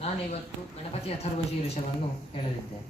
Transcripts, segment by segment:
ನಾನಿವತ್ತು ಗಣಪತಿ ಅಥರ್ವ ಶೀರ್ಷವನ್ನು ಹೇಳಲಿದ್ದೇನೆ.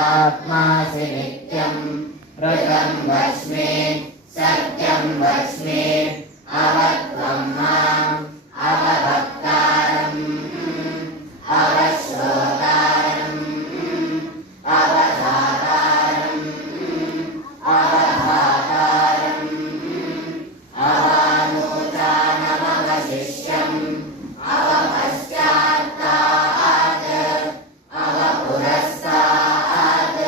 आत्मासि नित्यं ऋतं वच्मि सत्यं वच्मि अवत्वं माम् अवभक्तारम् अवश्रोतारम् अवधातारम् अवधातारम् अवानूचानमवशिष्यम् अवपश्चात्तात् अवपुरस्तात्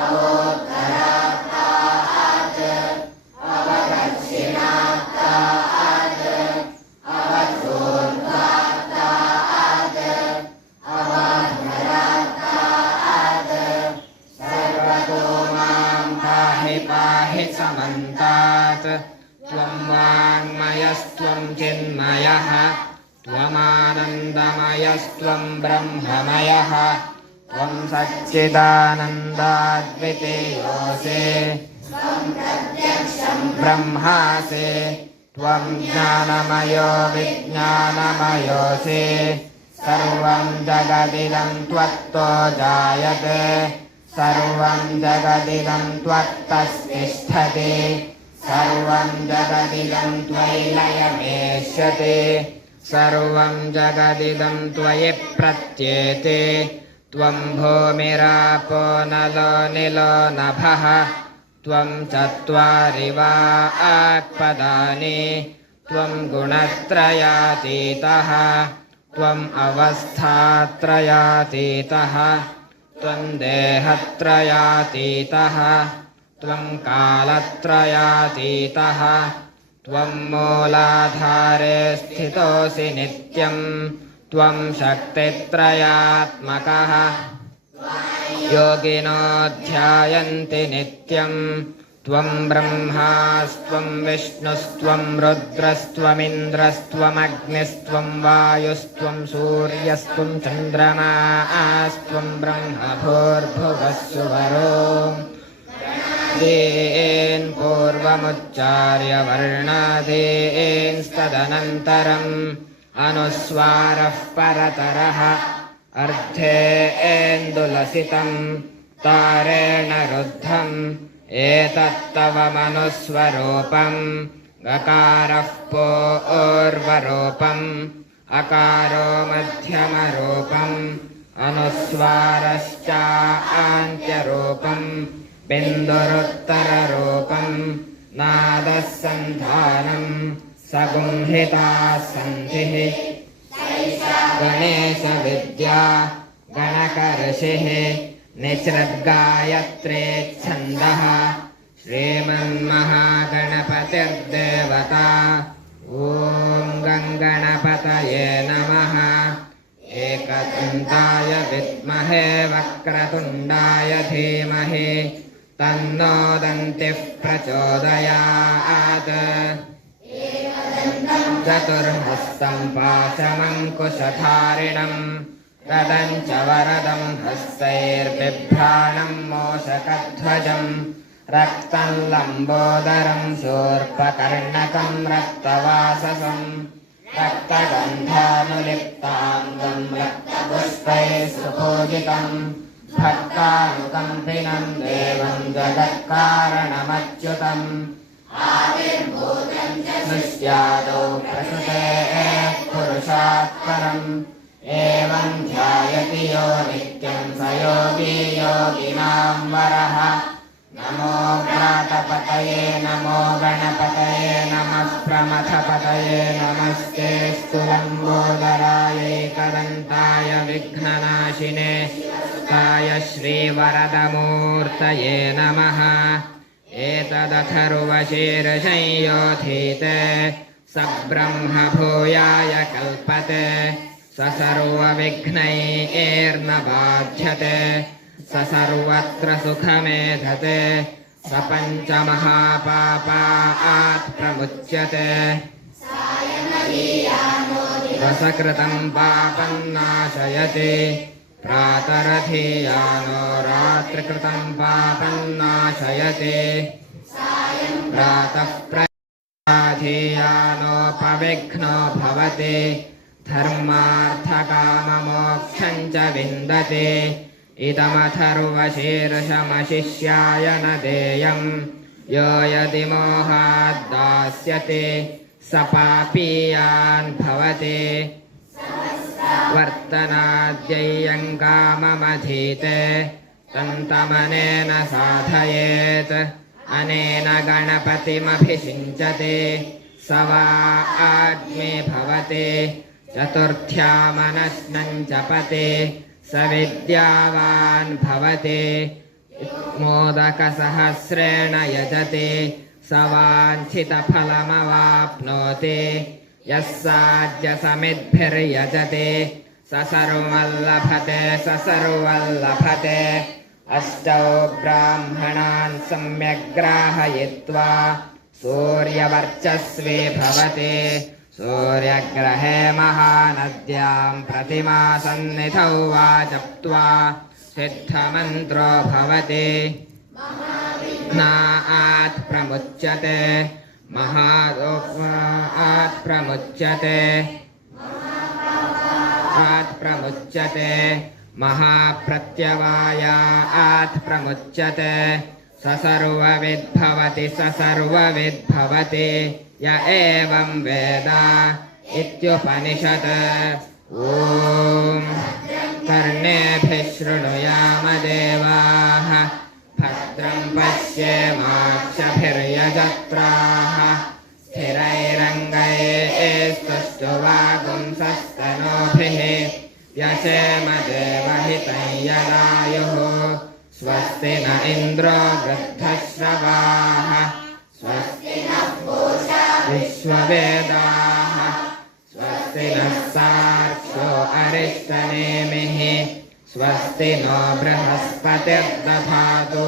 अवोत्तरात्तात् अवदक्षिणात्तात् अवधूर्वात्तात् अवाधरात्तात् सर्वतो मां पाहि पाहि समन्तात् त्वं वाङ्मयस्त्वं चिन्मयः त्वमानन्दमयस्त्वं ब्रह्ममयः त्वं सच्चिदानन्दाद्वितीयोऽसि ब्रह्मासि त्वं ज्ञानमयो विज्ञानमयोऽसि सर्वं जगदिदं त्वत्तो जायते सर्वं जगदिदं त्वत्तस्तिष्ठति सर्वं जगदिदं त्वयि लयमेष्यति सर्वं जगदिदं त्वयि प्रत्येते त्वं भूमिरापो नलो निलो नभः त्वं चत्वारि वाक्पदानि त्वं गुणत्रयातीतः त्वम् अवस्थात्रयातीतः त्वं देहत्रयातीतः त्वं कालत्रयातीतः त्वं मूलाधारे स्थितोऽसि नित्यं त्वं शक्तित्रयात्मकः योगिनो ध्यायन्ति नित्यं त्वं ब्रह्मास्त्वं विष्णुस्त्वं रुद्रस्त्वमिन्द्रस्त्वमग्निस्त्वं वायुस्त्वं सूर्यस्त्वं चन्द्रमास्त्वं ब्रह्मभूर्भुवस्सुवरो दीन् पूर्वमुच्चार्य वर्णादींस्तदनन्तरम् अनुस्वारः परतरः अर्थेन्दुलसितं तारेण रुद्धम् एतत्तव मनुस्वरूपं गकारः पूर्वरूपम् अकारो मध्यमरूपम् अनुस्वारश्चान्त्यरूपम् बिन्दुरुत्तररूपम् नादः सन्धानम् सगुंहिता सन्धिः गणेशविद्या गणकऋषिः निसृद्गायत्रेच्छन्दः श्रीमन्महागणपतिर्देवता ॐ गङ्गणपतये नमः एकदन्ताय विद्महे वक्रतुण्डाय धीमहि तन्नो दन्तिः प्रचोदयात् चतुर्हस्तं पाशमङ्कुशधारिणं रदं च वरदं हस्तैर्बिभ्राणं मोषकध्वजं रक्तं लम्बोदरं शूर्पकर्णकं रक्तवाससं रक्तगन्धानुलिप्ताङ्गं रक्तपुष्पैः सुपूजितम् भक्तानुकम्पिनं देवं जगत्कारणमच्युतम् स्यादौ प्रसुतेः पुरुषात् परम् एवं ध्यायति यो नित्यं स योगी योगिनां वरः नमो व्रातपतये नमो गणपतये नमः प्रमथपतये नमस्तेऽस्तु लम्बोदरायैकदन्ताय विघ्ननाशिने काय श्रीवरदमूर्तये नमः एतदथर्वशीर्षंयोधीते स ब्रह्म भूयाय कल्पते स सर्वविघ्नैर्न बाध्यते स सर्वत्र सुखमेधते स पञ्चमहापापात् प्रमुच्यते रसकृतं पापं नाशयति प्रातरधीयानो रात्रिकृतं पापं नाशयति प्रातः प्रधीयानोपविघ्नो भवति धर्मार्थकाममोक्षं च विन्दति इदमथर्वशीर्षमशिष्याय न देयं यो यदि मोहात् दास्यति स पापीयान् भवति वर्तनाद्ययं काममधीते तन्तमनेन साधयेत् अनेन गणपतिमभिषिञ्चते स वा आत्मे भवते चतुर्थ्यामनश्नं जपते स विद्यावान् भवते मोदकसहस्रेण यजते स वाञ्छितफलमवाप्नोति यः साध्यसमिद्भिर्यजते स सर्वल्लभते स सर्वल्लभते अष्टौ ब्राह्मणान् सम्यग्राहयित्वा सूर्यवर्चस्वी भवति सूर्यग्रहे महानद्यां प्रतिमासन्निधौ वा जप्त्वा सिद्धमन्त्रो भवति नात् प्रमुच्यते महादोपात् प्रमुच्यते महाप्रत्यवायात् प्रमुच्यते स सर्वविद्भवति स सर्वविद्भवति य एवं वेद इत्युपनिषत् ॐ कर्णेभिः शृणुयाम देवाः भद्रं पश्येमाक्षभिर्यजत्राः स्थिरैरङ्गैस्तुष्टुवागुंसस्तनूभिः व्यसेम देवहितं यदायुः स्वस्ति न इन्द्रो वृद्धश्रवाः स्वस्ति नः पूषा विश्ववेदाः स्वस्ति नः सार्क्ष्यो अरिष्टनेमिः स्वस्ति नो बृहस्पतिर्दधातु